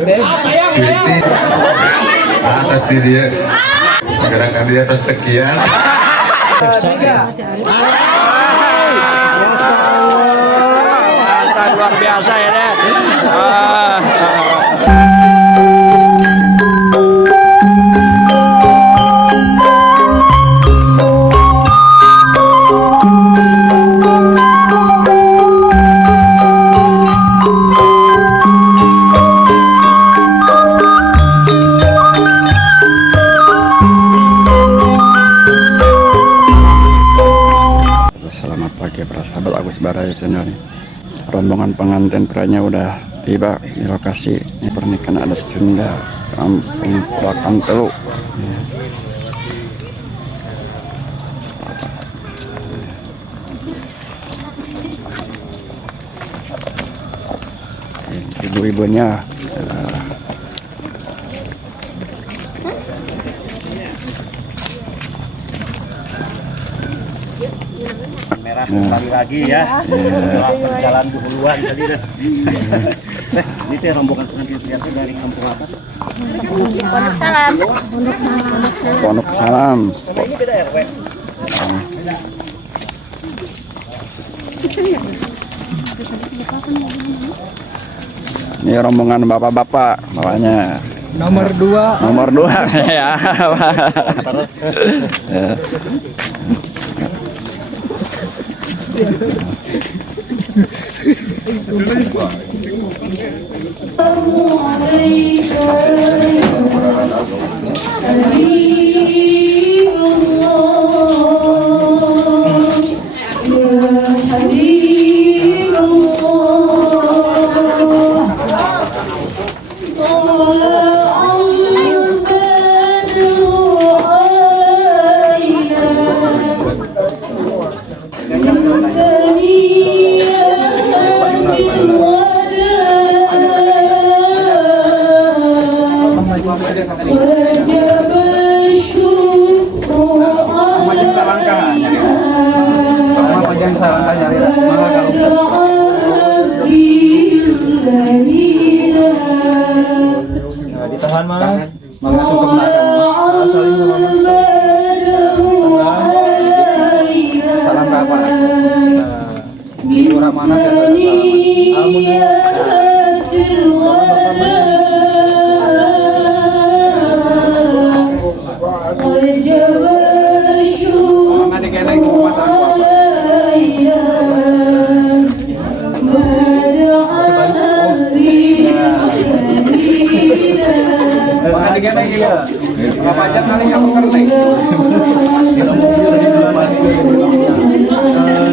Sweetie atas di dia gerakan dia atas tekian luar biasa ya deh. Selamat pagi para sahabat Agus Baraya channel. Rombongan pengantin prianya udah tiba di lokasi ini pernikahan adat Sunda Kampung Purakan Telu. Ibu-ibunya Kembali lagi ya, setelah berjalan duluan tadi deh. Ini teh rombongan pengantin pria dari kampung apa? Pondok Salam. Pondok Salam. Ini beda RW. Ini rombongan bapak-bapak, bapaknya. Nomor 2 ya. ditahan mah langsung ke belakang saling salam ke apa murah mana ya apa aja saling aku kertek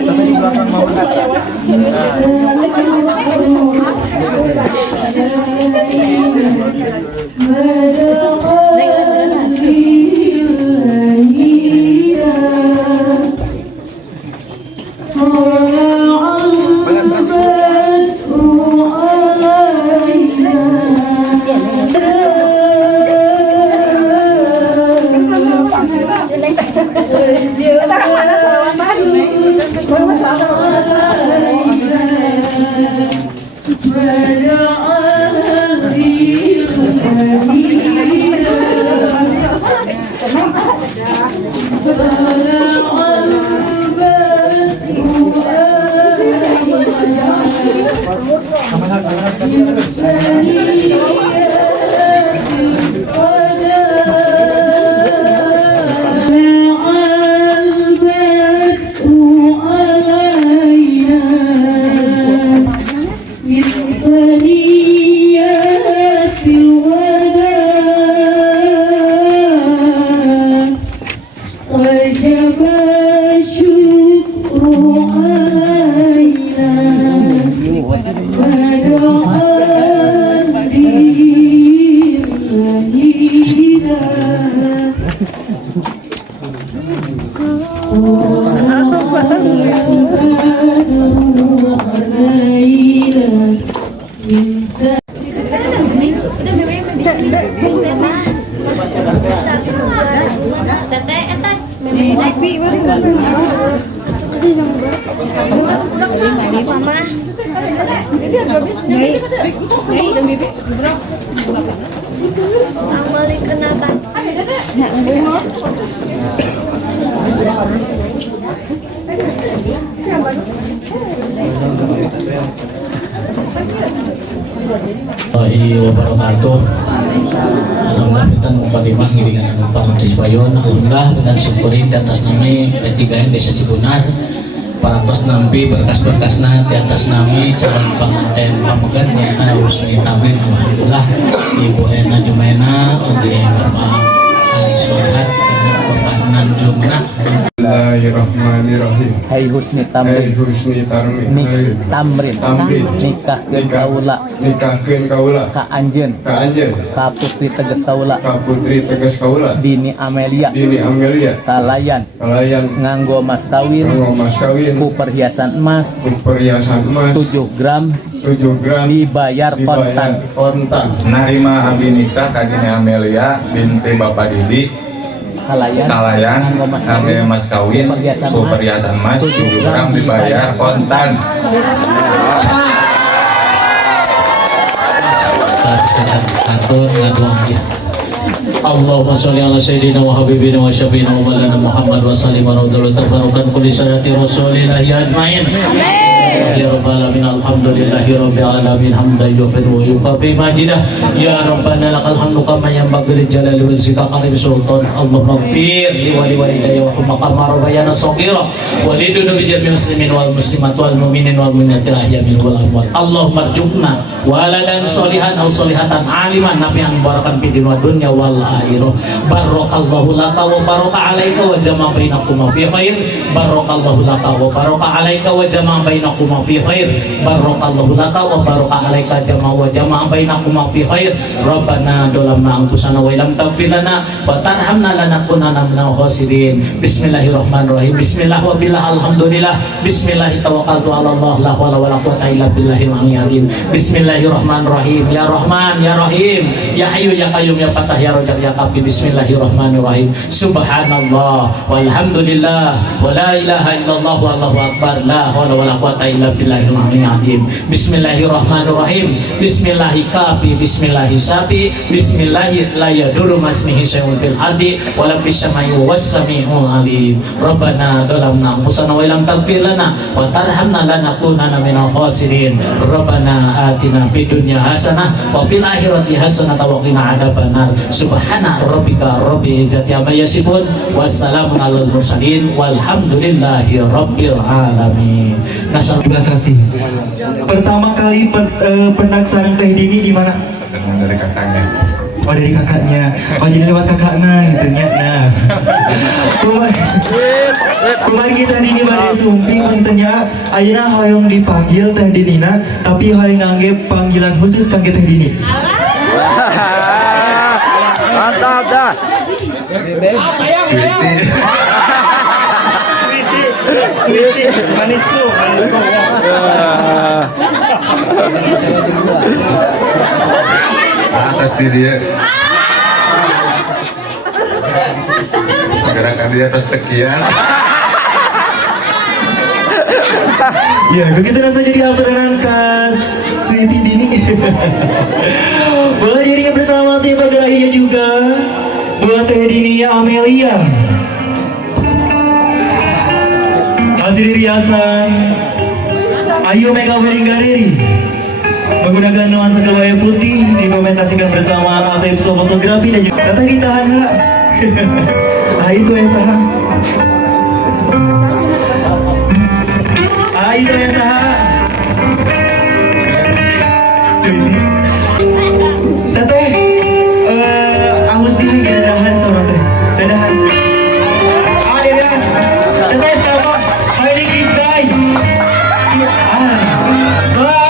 tapi di belakang mau Mama. Amali kenapa? Warahmatullahi wabarakatuh. Alhamdulillah mukadimah ngiringan anu partisipayun. Alhamdulillah dengan syukurin di atas nami P3N Desa Cibunar. Parantos nampi berkas-berkasna di atas nami calon pengantin pamegat yang Husni Tamrin. Alhamdulillah Ibu Ena Jumaina di Bapak Ali Suarhat Bapak Jumna. Bismillahirrahmanirrahim. Hai Husni Hai Tamrin. Husni Tarmin. Tamrin. Nikah ke kaula. Nikahkeun kaula. Ka Anjeun. Ka Anjeun. Ka Putri Tegas kaula. Ka Putri Tegas kaula. Dini Amelia. Dini Amelia. Kalayan. Kalayan Nganggo mas kawin. nganggo mas kawin. Ku perhiasan emas. Ku perhiasan emas 7 gram 7 gram dibayar kontan. kontan. Narima abdi nikah ka Dini Amelia binti Bapak Didi Kalayan. Kalayan sampai mas kawin ku perhiasan emas 7 gram dibayar kontan. Atur ngaduang dia. Allahumma sholli ala sayyidina wa habibina wa syafiina wa maulana Muhammad wa sallim wa radhiyallahu tabarukan kulli salati rasulillahi ajmain. Ya rabbal alamin alhamdulillahi rabbil alamin hamdan yufidu wa yukafi majidah. Ya rabbana lakal hamdu kama yanbaghi li jalali wajhika karim sultan. Allahumma ighfir li wa li walidayya wa hum maqama rabbayana shaghira wa li dunubi jami'il muslimin wal muslimat wal mu'minin wal mu'minati ahya minhum wal amwat. Allahumma arzuqna waladan sholihan aw sholihatan aliman nafi'an barakan fid dunya wad dunya wal akhirah. Barakallahu laka wa baraka alaika wa jama'a bainakum fi khair. Barakallahu laka wa baraka alaika wa jama'a bainakum fi khair. Barakallahu laka wa baraka alaika wa jama'a bainakum fi khair. Rabbana dolamna anfusana wa illam taghfir lana wa tarhamna lanakunanna minal khasirin. Bismillahirrahmanirrahim. Bismillah wa billah alhamdulillah. Bismillah tawakkaltu ala Allah la hawla wala quwwata illa billahil aliyyil. Bismillahirrahmanirrahim. Ya Rahman ya Rahim ya Hayyu ya Qayyum ya Fattah ya Razzaq ya Qadir. Bismillahirrahmanirrahim. Subhanallah walhamdulillah wa la ilaha illallah wallahu akbar. La hawla wala quwwata illa billahil aliyyil. Bismillahirrahmanirrahim. Bismillahi kafi bismillahi safi bismillahi la yadurru masmihi syai'un fil ardi wa la fis samai was samiul alim. Rabbana dhalamna anfusana wa illam taghfir lana wa tarhamna lanakunanna minal khasirin. Rabbana atina fid dunya hasanah wa fil akhirati hasanah wa qina adzabannar. Subhana rabbika rabbil izzati amma yasifun wassalamun alal mursalin walhamdulillahi rabbil alamin. Terima kasih. Pertama kali pendak sarang teh dini di mana? Dari kakaknya. Oh dari kakaknya. Oh jadi lewat kakaknya gitu nya. Nah. Kemarin kita dini badai sumping mantennya ayeuna hoyong dipanggil teh dinina tapi hoyong ngangge panggilan khusus kangge teh dini. Mantap dah. Sweetie, manis tuh. Atas di dia. Gerakan dia atas tekian. Ya, begitu saja di alternan khas Sweetie Dini. Boleh dirinya bersama tim Bagaraia juga buat Teh Dini Amelia. Hasil riasan Ayu Mega Wedding Gallery menggunakan nuansa kebaya putih dikomentasikan bersama Asep Fotografi dan juga kata ditahan lah. Itu yang salah. Itu yang salah. Teteh, angus dulu dadahan seorang teh. Dadahan. Dadahan. Teteh siapa? Hai di kiss guys.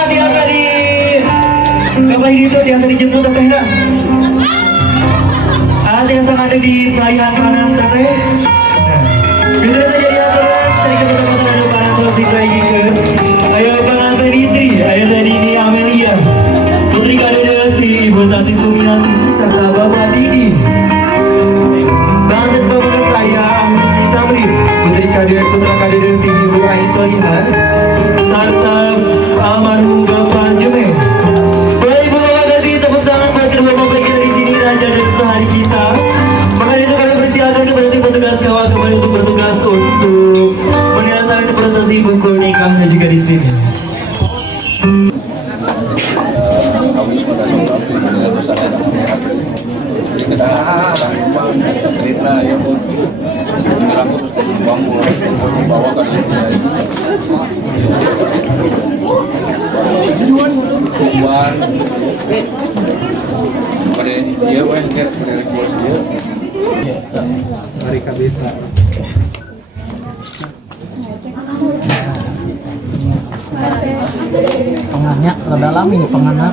Dia tadi. Kapan itu dia tadi jemput teteh nak? Ada yang sangat ada di pelayan kanan teteh. Kita saja diaturkan dari kepada para tosik lagi ke. Ayo pengantin istri, ayo tadi ini Amelia. Putri Kadedesti, Ibu Tati Suminati, serta Bapak Didi. Banget Bapak Taya, Husni Tamrin, Putri Kadedesti, Ibu Aisyah, serta almarhum hari kita. Maka itu kami persilakan kepada tim petugas kawal kembali untuk bertugas untuk menandatangani prosesi buku nikahnya juga di sini. Pengannya rada lami pengannya.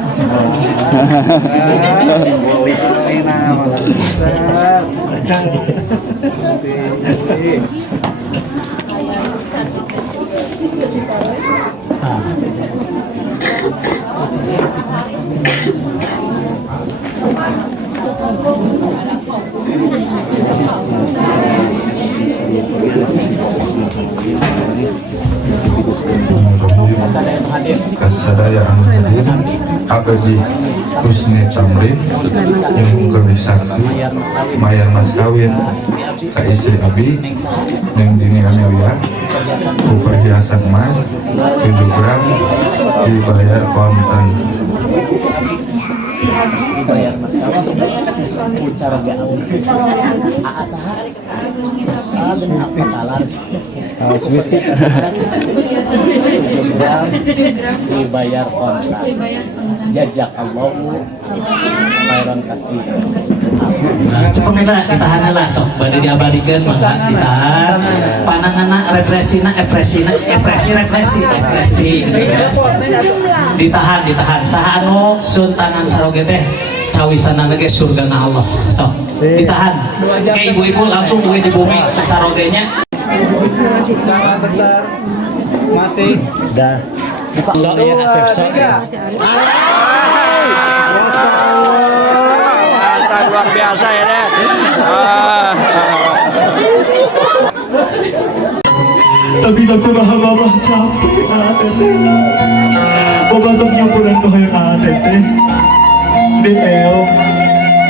Kesadayaan hadir Abadi Husni Tamrin yang kami saksi mayar mas kawin ke istri Abi yang Dini Amelia ku perhiasan emas 7 gram dibayar kontan. Dibayar mas kawin cara gak asaha dan apa kalah sweetie dibayar kontak jajak Allah khairan kasih. Cukup minta ditahan lah sok bade diabadikan mangga ditahan pananganna represi ditahan saha anu sun tangan saroge teh cawisanana ge surgana Allah sok ditahan ke ibu-ibu langsung duwe di bumi sarogenya Bentar. Masih. Dah sok ya asep sok ya. Luar biasa ya deh. Tak bisa ku mama capek teteh. Kau masuk nyampuran kau yang teteh. Di eo,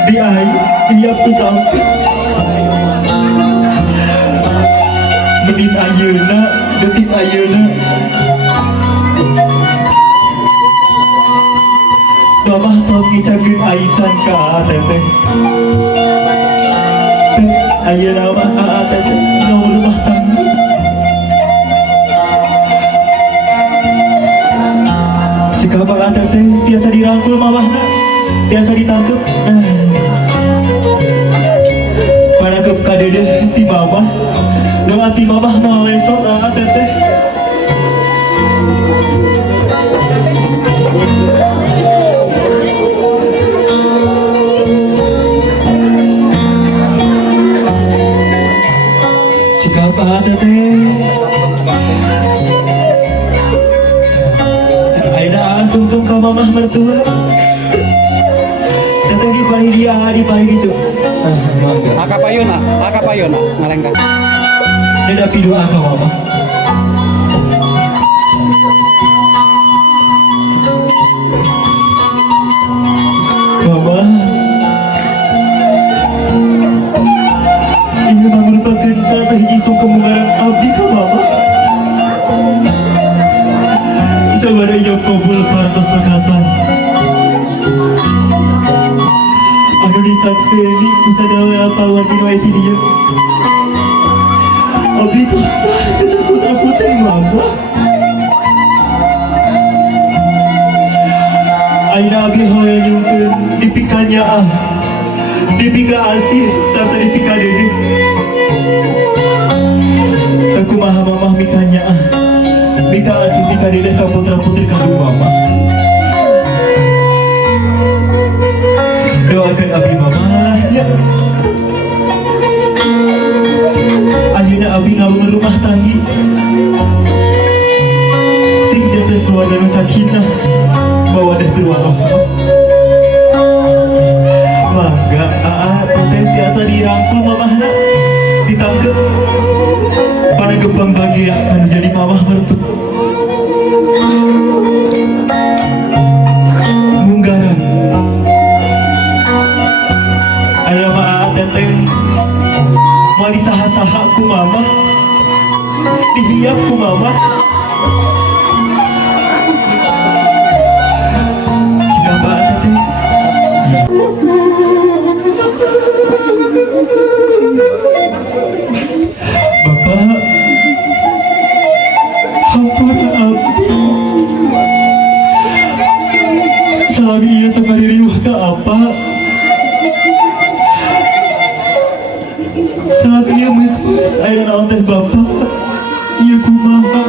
di ais, tiap tu sampai. Menit ayeuna, detik ayeuna. Mama tos ngicakeun aisan ka teteh. Ayeuna mah teteh nomor rumah tangga. Jika Pak teteh biasa dirangkul mamahna, biasa ditangkep. Panangkep ka dedeh ti mamah. Dengan ti mamah mau lesok teteh. Jika Pak teteh Aina sungkem ka mamah mertua teteh dipari dia itu. Akapayuna ngalengkan. Nedapi doa ka mamah. Mamah, ini merupakan salah sahiji sungkem mungaran abdi ka mamah. Sabada yang kabul partos nakasan. Anu disakseni kusadawa apa watinu aiti dia. Abdi dosa jadi putra-putri mamah. Aina abdi hoyanyungkeun dipikanya dipika asih serta dipika dedeh. Sakumaha mamah mikanya mika asih mika dedeh ka putra-putri kandung mamah. Doakan abdi mamahnya. Ayeuna abdi ngabangun rumah tanggi sing janten keluarga nu sakinah mawadah warahmah. Mangga teteh biasa dirangkul mamahna ditangkep pada gempang bahagia akan jadi mamah mertu. mau disaha-saha ku mama, dihiap ku mama. Jika bahan teh Bapak, hampura abdi. Salami iya sekali riuh ke apa? Salami iya mes-mes air naon teh Bapak. Iya kumaha.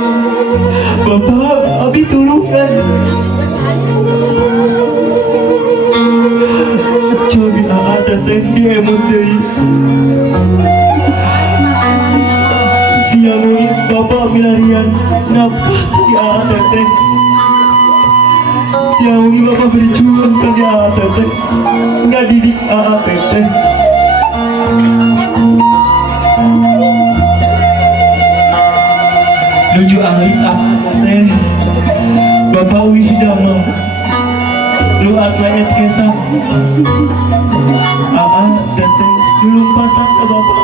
Bapak, abdi tulungan. Cobi ada teh diemut deui. Siang ini Bapak milarian nafkah di ada teh. Siang ini Bapak berjuang di ada teh. Nggak didik ada teh. Nuju ahli ada teh. Bapak wihdama. Lu atlet kesah. Dan teh lompatan ke Bapak.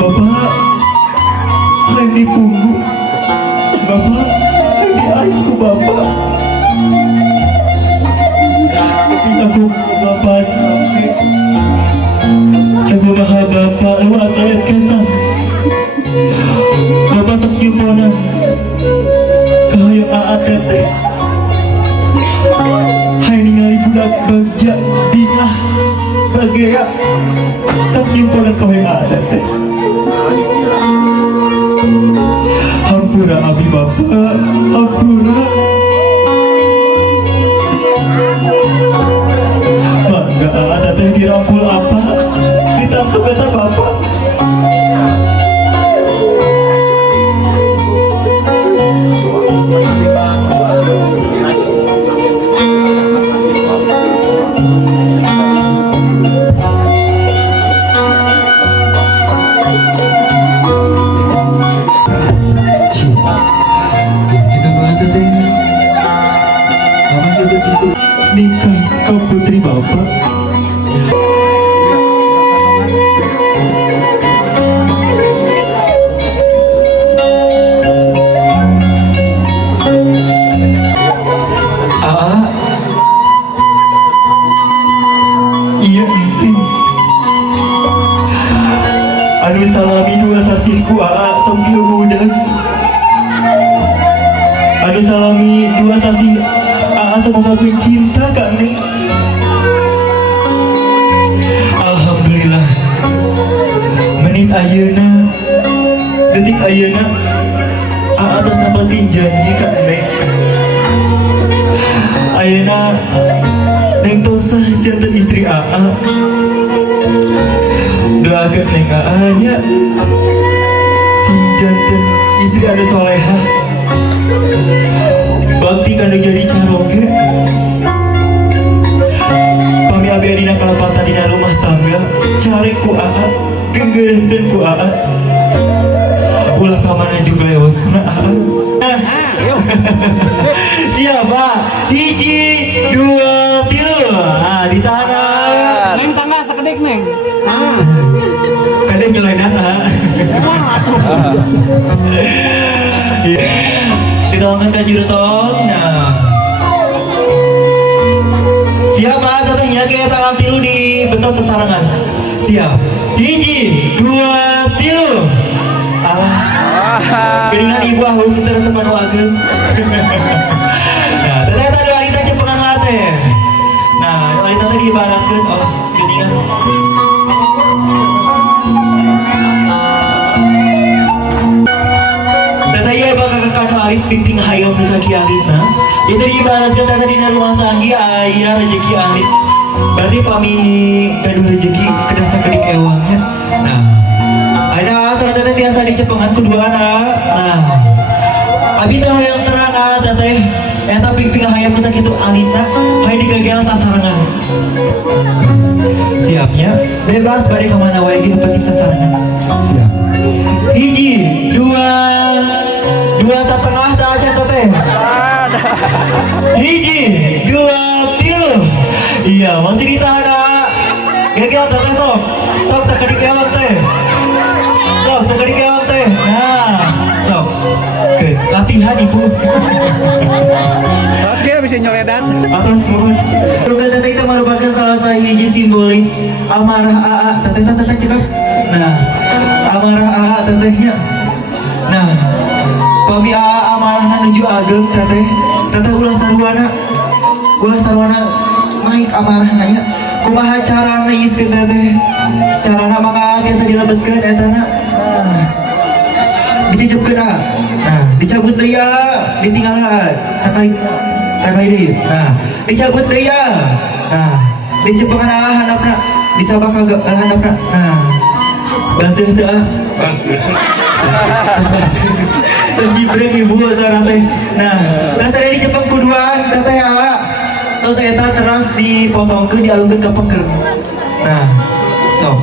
Bapak yang di punggung, Bapak yang di ais ku Bapak. Bisa ku Bapak sampai sebuah Bapak lu atlet kesah. Bapak sakit mana? Kayu atlet. Hai ningali budak bagja dinah bagaya sakit mana kayu atlet. Hampura abdi Bapak, hampura. Bangga ada teh dirampul apa? Ditangkap eta Bapak. Nikah kau putri Bapak. Iya penting. Anu salami dua sasihku sambil udah. Anu salami dua sasih sama cinta kan nih. Alhamdulillah menit ayeuna detik ayeuna atas nampatin janji kan nih. Ayeuna neng tosah jantan istri doakan neng nya si jantan istri ada solehah bakti kan jadi caroge. Pami abi adina kalapatan dina rumah tangga carek ku genggeureun ku ulah ka mana juga lewasna siapa? Hiji, dua, tilu. Ditahan. Neng tangga sekedek neng. Kadek nyelainan ditolongkan ke jurutong. Nah, siapa katanya kayak tangan tilu di bentuk sesarangan. Siap. Hiji, dua, tilu. Geningan ibu harus terus sepanu ageng. Nah, ternyata ada wanita cepengan late. Nah, wanita tadi ibaratkan geningan. Iya bakal kakak alif pimpin hayam bisa kialita. Itu ibaratkan tadi di rumah tanggi ayah rezeki alif. Berarti pami gaduh rezeki kedasa kedik ewangnya. Nah, ada asal tadi biasa di cepengan kedua anak. Nah, abi tahu yang terang teh. Eta pimpin hayam bisa gitu alita. Hai digagel sasarangan. Siapnya bebas balik kemana wae gitu penting sasarangan. Siap. Hiji, dua setengah tak aja teh. Hiji, dua, tilu. Iya masih ditahan. Gagal teh sok sakedik ewang teh. sekali keong teh. Nah, sok. Oke, latihan ibu. Terus dia bisa nyoledat. Atas mohon. Luka teteh itu merupakan salah satu hiji simbolis amarah AA. Teteh cekap. Nah, amarah AA tetehnya. Nah, pami AA amarah menuju ageng teteh. Teteh ulah sarwana naik amarah nanya. Kumaha carana iskeun teteh? Carana maka biasa dilebetkeun eta na. Nah, dicicupkeun ah. Nah, dicabut deui ah, ditinggal sakali deui. Nah, dicabut deui ah. Nah, dicepengan ah handapna, dicoba ka handapna. Nah, basuh teu ah. Terjibreng ibu sareng teh. Nah, terus ada dicepeng kuduan teteh ah. Terus eta teras dipotongkeun dialungkeun ka peker. Nah, sok.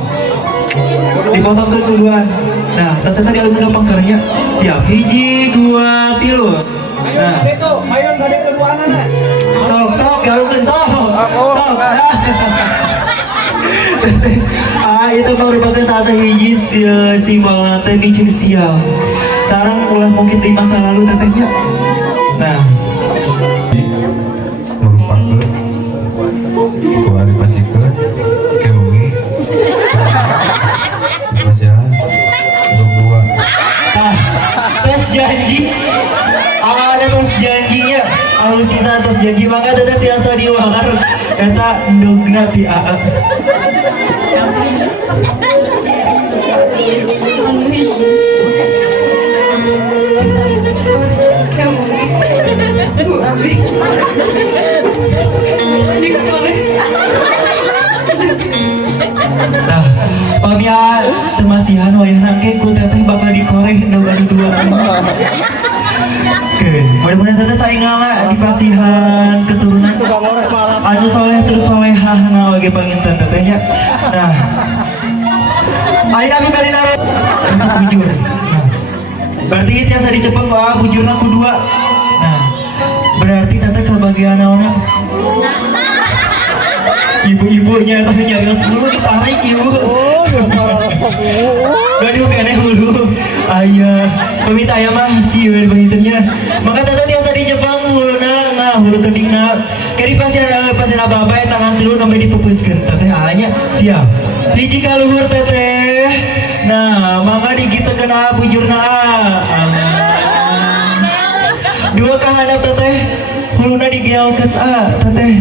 Dipotongkeun kuduan. Nah, terus eta dialungkeun ka pekernya. Siap. 1, 2, 3. Nah, Mayon gade keduaanana. sok dialungkeun sok. Sok. Itu merupakan salah satu hiji simbol teh bikin sial. Sarang ulah mungkin di masa lalu tetehnya. Nah, merupakan kualifikasikan keungi masalah untuk dua. nah, tes janji. Ada tes janjinya. Harus kita tes janji maka teteh tiasa diwakar. Eta ndogna ti AA. Nah, pamia temasihan wayahna ke ku teteh bakal dikoreh endog anu dua. Oke, mudah-mudahan teteh saingana di pasihan keturunan anu soleh terus solehah na oge panginten tetehnya. Nah, ayeuna abi bari naro rasa bujur. Nah, berarti tiasa dicepeng wah bujurna kudua. Nah, berarti teteh kebagian naonna ibu-ibunya tapi nyari dulu ditarik ibu. Gak diupiannya hulu. Ayah peminta ayah mah sieur pengintennya. Maka teteh tiasa di Jepang huluna nah hulu kendingna. Kari pasti apa-apa tangan tilu sampai dipepeuskeun teteh hanya siap. Hiji ka luhur teteh. Nah, mangga digitekeun bujurna. Dua ka handap teteh. Huluna digiaukeun teteh.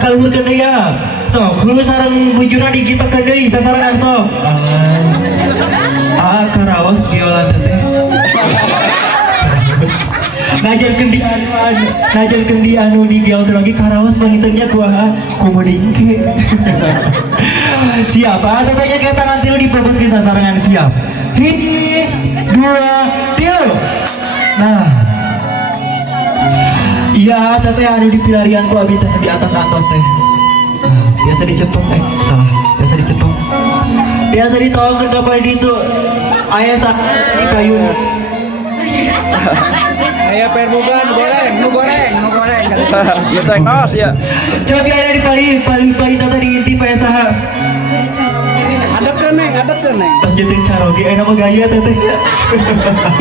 Kaluhurkeun deui ya. Sok, hulu sareng bujurna digitekeun deui sasarangan sok. Karaos giolan teteh. Najarkeun di anu digiaukeun lagi karaos pangintennya ku mudingke. Siap, tetehnya ke tangan tilu dipepeuskeun sasarangan siap. 1, 2, 3. Nah, iya teteh anu dipilarian ku abi teh di atas teh. Nah, biasa dicepeng salah. Biasa dicepeng. Biasa ditolongkeun ka padi itu. Aya di payun. Aya perbugan nu goreng. Ngeteng os ya. Coba aya di pali tata di inti pae saha. Adekeun neng. Tas jeung caroge aya mah gaya teteh.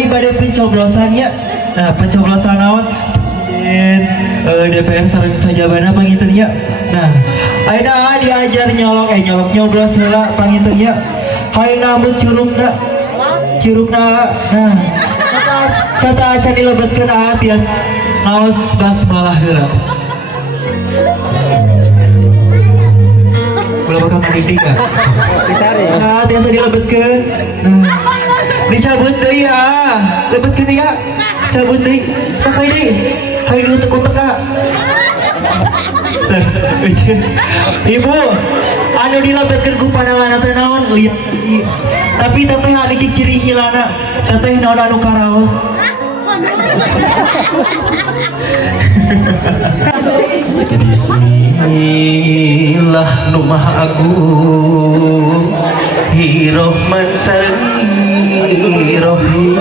Ibadah pencoblosan ya. Nah, pencoblosan naon? DPR sareng sajabana pangintennya. Nah, ayeuna diajar nyolok nyoblos heula pangintennya. Hayeuna ambut curugna. Nah, sata acan dilebetkeun tias ngaos basmalah heula. Ulah bakal ngadidik ka. Nah, tiasa dilebetkeun. Nah, dicabut deui lebetkeun deui cabut deui. Sakali deui. Hai lu tekutek kak. Ibu, anu dilebetkeun ku pandangan teh naon lihat. Tapi teteh anu ciri hilana, teteh naon anu karaos. Bismillah nu maha agung, Rahman sareng Rahim.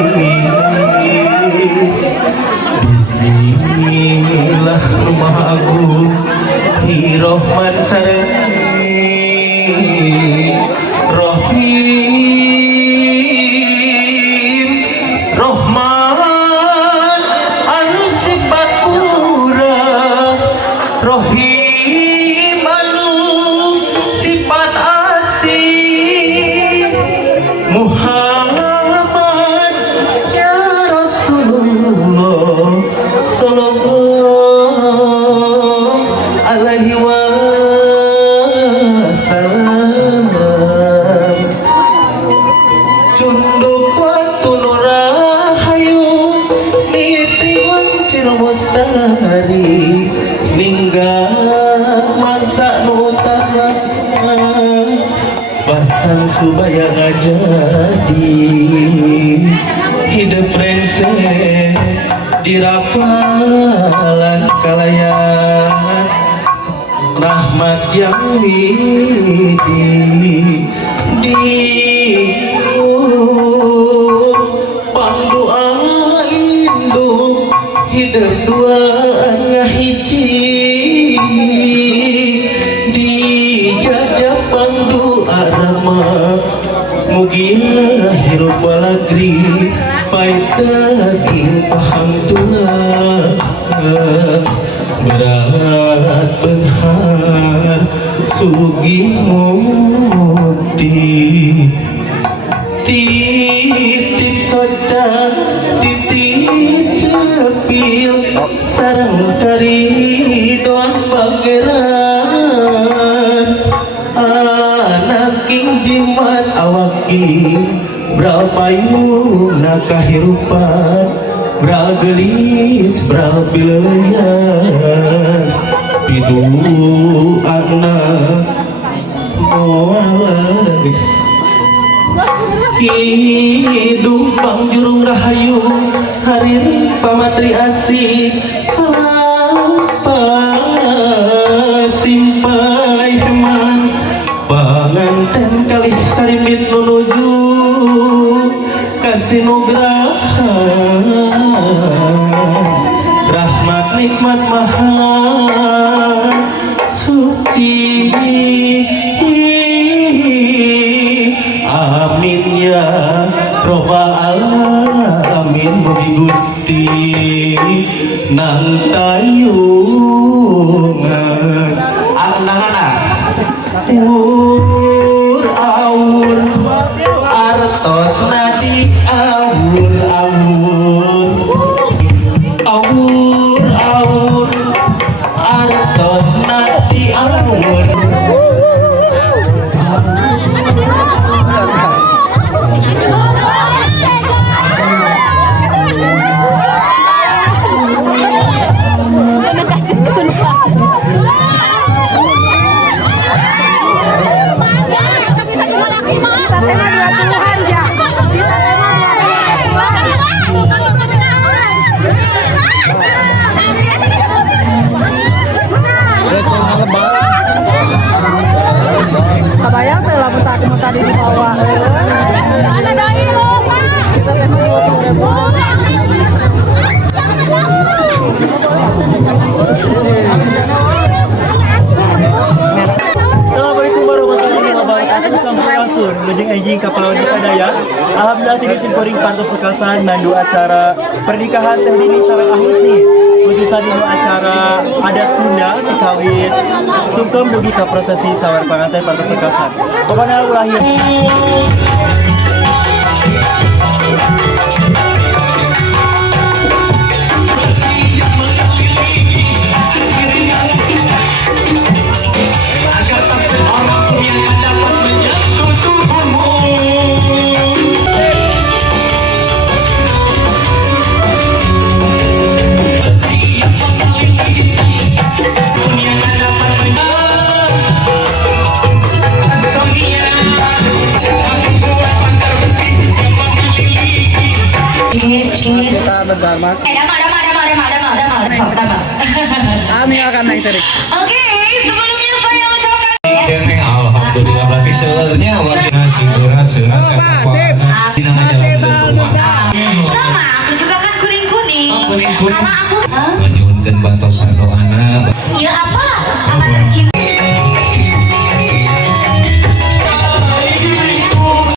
Bismillah nu maha agung, Rahman sareng Rahim. mangsa nu utama pasang supaya gak jadi hidup rese di rapalan kalayan rahmat yang widi di pangdoa induk hidup dua ngahiji di jajah pangdoa rama mugia hirup walagri pait daging pahang tuna berat benghar sugi muti titip soca titip cepil sarang karidon pangeran anak king jimat awakin berapayun nakahirupan bragelis brabilayan pidu anak moalari hidung pangjurung rahayu hari pamatri asih apa simpai heman panganten kali sarimit nunuju kasih nugraha rahmat nikmat maha suci amin ya robbal alamin mugi Gusti nang tayungan awur artos nadi awur artos nadi awur Kabayang teh lamun tak mau tadi dibawa. Ada dai rumah. Kita teh 20.000. Assalamualaikum warahmatullahi wabarakatuh. Sampurasun lejeng anjing kapal sadaya. Alhamdulillah tiga simkuring pantos bekasan mandu acara pernikahan teh dini sareng ahlus nih. Khususnya dulu acara adat Sunda dikawin sungkem dugi ka prosesi sawar panganten pantos bekasan. Pokoknya ulahir. Oke, sebelumnya